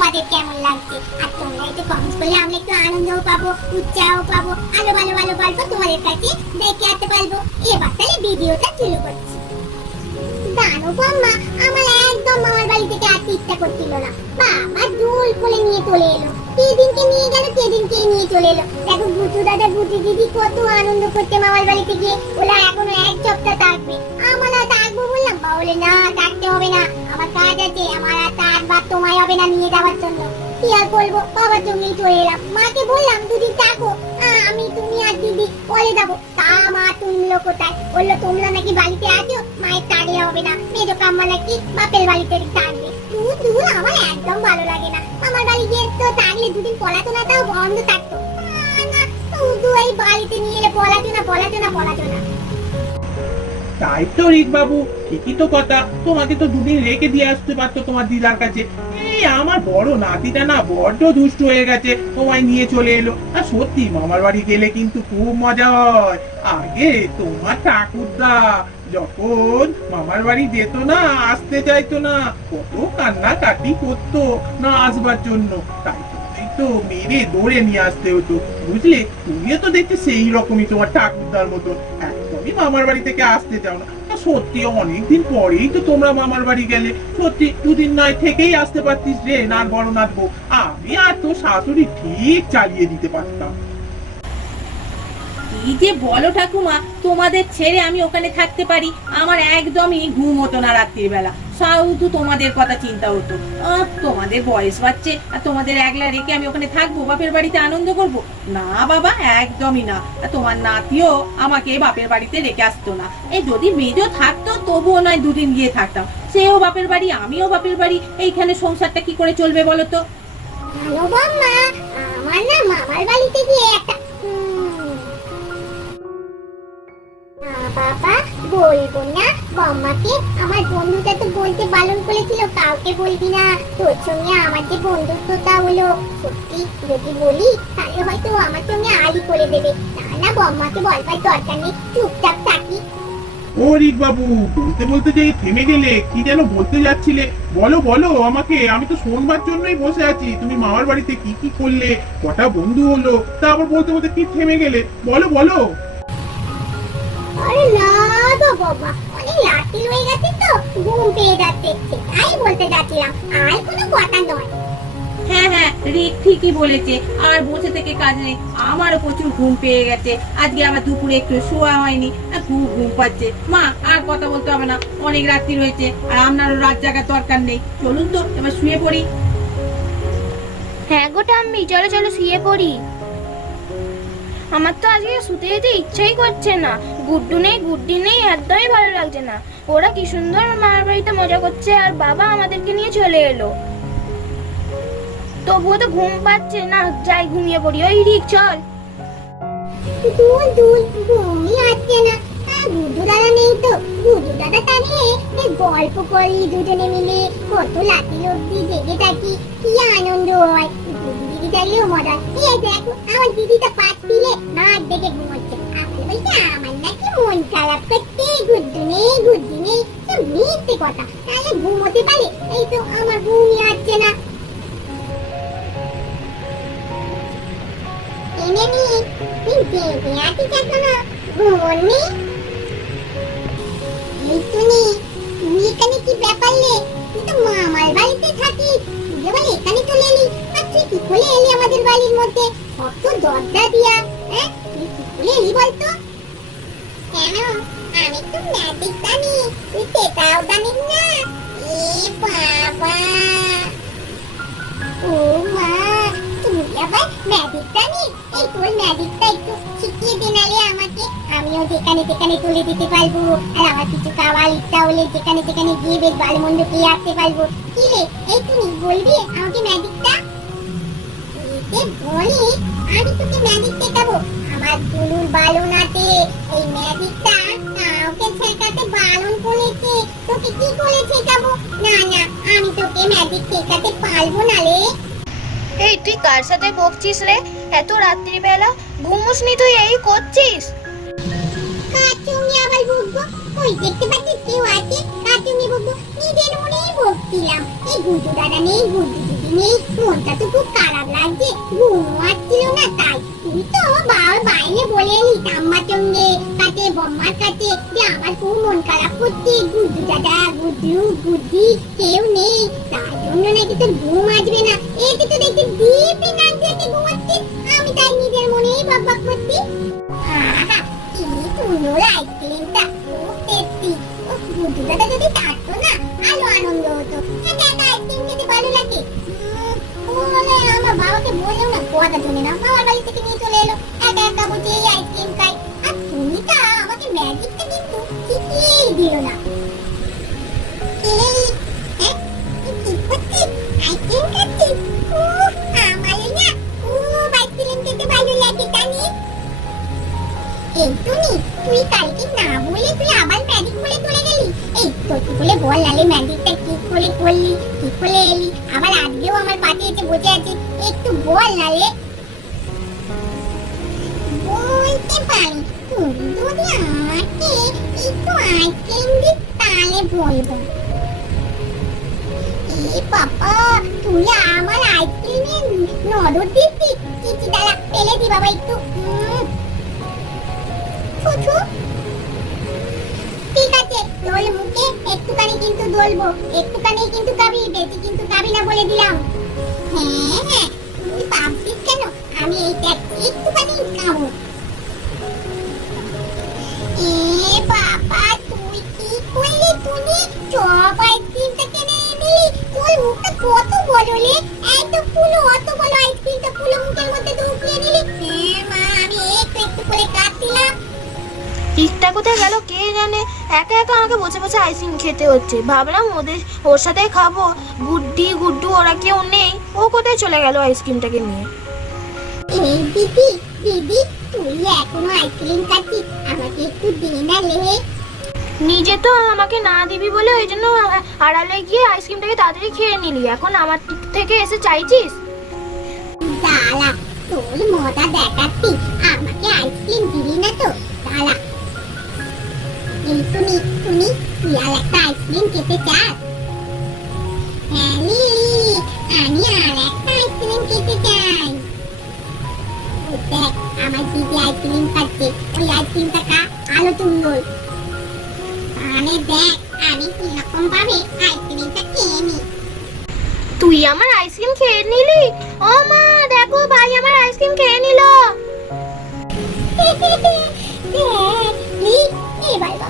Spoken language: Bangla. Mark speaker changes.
Speaker 1: আমাদের লাইক করবে আর তোমরা তো বুঝব আমাদের আর একটু আনন্দও পাবো উৎসাহ পাবো, আলো ভালো ভালো গল্প তোমাদের কাছে দেখে আসতে পারব। এবার তাহলে ভিডিওটা শুরু করছি। জানো আমার মামার বাড়ি থেকে আসতে ইচ্ছা করছিল না। বাবা দুল কোলে নিয়ে চলে এলো। সেদিনকে নিয়ে গেল সেদিনকে নিয়ে চলে এলো। দেখো, গুটু দাদা, গুটি দিদি কত আনন্দ করতে মামার বাড়িতে গিয়ে ওরা এখনও এক সপ্তাহ থাকবে। আমার আর থাকব বললাম বা বলে, না, থাকতে হবে না। আমার কাজ আছে, আমার আর থাকবার তোমায় হবে না নিয়ে যাওয়ার জন্য। কি আর বলব, বাবার জন্যই চলে এলাম। মাকে বললাম, দুদিন থাকো। আমি, তুমি আর দিদি পরে যাব। কোথায়? বলল তোমরা নাকি বাড়িতে আছো? মায়ের হবে না। কাম্মা নাকি বাপের বাড়িতে দূর আমার একদম ভালো লাগে না। আমার বাড়ি গিয়ে তো দুদিন বন্ধ থাকতো। না, না শুধু এই বাড়িতে নিয়ে এলে পড়াশোনা পড়াশোনা পড়াশোনা
Speaker 2: তাই তো রিক বাবু ঠিকই তো কথা। তোমাকে তো দুদিন রেখে দিয়ে আসতে পারতো তোমার দিদার কাছে। আমার বড় নাতিটা না বড্ড দুষ্ট হয়ে গেছে, তোমায় নিয়ে চলে এলো। আর সত্যি মামার বাড়ি গেলে কিন্তু খুব মজা হয়। আগে তোমার ঠাকুরদা যখন মামার বাড়ি যেত না, আসতে চাইতো না, কত কান্না কাটি করতো না আসবার জন্য। তাই তো মেরে দৌড়ে নিয়ে আসতে হতো। বুঝলে? তুমিও তো দেখতে সেই রকমই তোমার ঠাকুরদার মতো একদমই মামার বাড়ি থেকে আসতে চাও না। সত্যি অনেকদিন পরেই তো তোমরা মামার বাড়ি গেলে। সত্যি, দুদিন নয় থেকেই আসতে পারতিস রে নার বড় নাথ বউ। আমি আর তোর শাশুড়ি ঠিক চালিয়ে দিতে পারতাম।
Speaker 3: কি যে বলো ঠাকুমা, তোমাদের ছেড়ে আমি ওখানে থাকতে পারি, আমার একদমই ঘুম হতো না রাত্রির বেলা। শুধু তোমাদের কথা চিন্তা হতো। তোমাদের বয়স বাড়ছে, আর তোমাদের একলা রেখে আমি ওখানে থাকব, বাপের বাড়িতে আনন্দ করব? না বাবা, একদমই না। তোমার নাতিও আমাকে বাপের বাড়িতে রেখে আসতো না। এই যদি মেজো থাকতো, তবুও নয় দুদিন গিয়ে থাকতাম। সেও বাপের বাড়ি, আমিও বাপের বাড়ি, এইখানে সংসারটা কি করে চলবে বলো তো?
Speaker 1: আমার মামার বাড়িতে গিয়ে একটা বাবা, বলব না। বম্মাকে আমার বন্ধুটা তো বলতে করেছিল, কাউকে বলবি না। তোর সঙ্গে আমার যে বন্ধুত্বটা হলো, সত্যি যদি বলি, তাহলে হয়তো আমার সঙ্গে আড়ি করে দেবে। না না বম্মাকে বলবার দরকার নেই, চুপচাপ থাকি।
Speaker 2: ও রিক বাবু বলতে বলতে যে থেমে গেলে, কি যেন বলতে যাচ্ছিলে? বলো বলো আমাকে, আমি তো শোনবার জন্যই বসে আছি। তুমি মামার বাড়িতে কি কি করলে? কটা বন্ধু হলো? তা আবার বলতে বলতে কি থেমে গেলে? বলো বলো।
Speaker 1: আরে না গো বাবা অনেক রাত্রি হয়ে গেছে তো ঘুম পেয়ে যাচ্ছে তাই বলতে যাচ্ছিলাম আর কোনো কথা নয়।
Speaker 3: হ্যাঁ হ্যাঁ রিক ঠিকই বলেছে আর বসে থেকে কাজ নেই আমারও প্রচুর ঘুম পেয়ে গেছে আজকে আবার দুপুরে একটু শোয়া হয়নি খুব ঘুম পাচ্ছে। মা আর কথা বলতে হবে না অনেক রাত্রি রয়েছে আর আপনারও রাত জাগার দরকার নেই চলুন তো এবার শুয়ে পড়ি।
Speaker 4: হ্যাঁ গো টাম্মি চলো চলো শুয়ে পড়ি। আমার তো আজকে শুতে যেতে ইচ্ছাই করছে না গুড্ডু নেই, গুড্ডি নেই, একদমই ভালো লাগছে না। ওরা কি সুন্দর মামার বাড়িতে মজা করছে আর বাবা আমাদেরকে নিয়ে চলে এলো। তবুও তো ঘুম পাচ্ছে না, যাই ঘুমিয়ে পড়ি। ওই রিক, চল।
Speaker 1: দুল দুল নেই তো। এই গল্প করি দুজনে মিলে। কত থাকি, কি আনন্দ হয়। দেখো নাক দেখে বলছে এখনও কি ব্যাপার রে তুই বাড়িতে থাকিস তুই কি করে আমাদের বাড়ির মধ্যে কত দরজা দিয়া হ্যাঁ বলতো? কেন আমি তো ম্যাজিক জানি তুই সেটাও জানিস না। এ বাবা। ও মা, তুমি আবার ম্যাজিক জানিস এই তোর ম্যাজিকটা একটু শিখিয়ে দে নালে আমাকে। আমিও যেখানে যেখানে তুলে দিতে পারব। আর আমার কিছু খাওয়ার ইচ্ছা হলে যেখানে যেখানে গিয়ে বেশ ভালো মন্দ খেয়ে আসতে পারব। কি রে, এই তুমি বলবি আমাকে ম্যাজিকটা বলি আমি তোকে ম্যাজিক শেখাবো। আমার দুলুর বালুন আছে এই ম্যাজিকটা কাউকে শেখাতে বারণ করেছে তোকে কি করে শেখাবো না না আমি ম্যাজিক শেখাতে পারব না রে।
Speaker 4: এই তুই কার সাথে বকছিস রে? এত রাত্রিবেলা ঘুমোসনি তুই এই করছিস?
Speaker 1: কার সঙ্গে আবার বকবো? ওই দেখতে পাচ্ছিস কেউ আছে? কার সঙ্গে বকবো? নিজের মনেই বকছিলাম। এই গুড্ডু দাদা নেই গুড্ডু দিদি নেই। মনটা তো খুব খারাপ লাগছে। ঘুমও তাই নিজের মনেই বক বক করছি আহা কি সুন্দর আইসক্রিমটা এই টুনি তুই কালকে না বলে তুই আবার ম্যাজিক বলে চলে গেলি। এই বলে বল নালে ম্যাজিকটা কি করে করলি, কি করে এলি? আবার আজকেও আমার পাশে এসে বসে আছিস, একটু বল নালে বলতে পারি তুমি যদি আমাকে একটু আইসক্রিম বলব। এ বাবা, তুই আমার আইসক্রিমে নজর দিচ্ছিস দি বাবা একটু। ছুছু ঠিক আছে, দোল মুখে একটুখানি কিন্তু দোলবো। একটুখানি কিন্তু খাবি বেশি কিন্তু খাবি না বলে দিলাম। হ্যাঁ হ্যাঁ তুই ভাবছিস কেন? আমি এইটা একটুখানি খাব। এ বাবা, তুই কি করলি তুমি? সব আইসক্রিমটা কিনে কত বড় রে?
Speaker 4: ঠিকটা কোথায় গেল কে জানে? একা একা আমাকে বসে বসে আইসক্রিম খেতে হচ্ছে। ভাবলাম ওদের ওর সাথে খাব। গুড্ডি গুড্ডু ওরা কেউ নেই। ও কোথায় চলে গেল আইসক্রিমটাকে নিয়ে?
Speaker 1: এই দিদি দিদি তুই এখনও আইসক্রিম খাচ্ছিস আমাকে একটু দে না রে
Speaker 4: নিজে তো আমাকে না দিবি বলে ওই জন্য আড়ালে গিয়ে আইসক্রিমটাকে তাড়াতাড়ি খেয়ে নিলি। এখন আমার থেকে এসে চাইছিস?
Speaker 1: দাঁড়া তোর মজা দেখাচ্ছি। আমাকে আইসক্রিম দিলি না তো। দাঁড়া তুমি তুমি তুই আর একটা আইসক্রিম খেতে চাস হ্যাঁ আমি আর একটা আইসক্রিম খেতে চাই আমার দিদি আইসক্রিম খাচ্ছে ওই আইসক্রিমটা খা আলো তুঙ্গল তাহলে দেখ আমি কীরকম ভাবে আইসক্রিমটা খেয়ে নিই
Speaker 4: তুই আমার আইসক্রিম খেয়ে নিলি? ও মা, দেখো ভাই আমার আইসক্রিম খেয়ে নিল।
Speaker 1: এবার বাবা। আমি পালাচ্ছি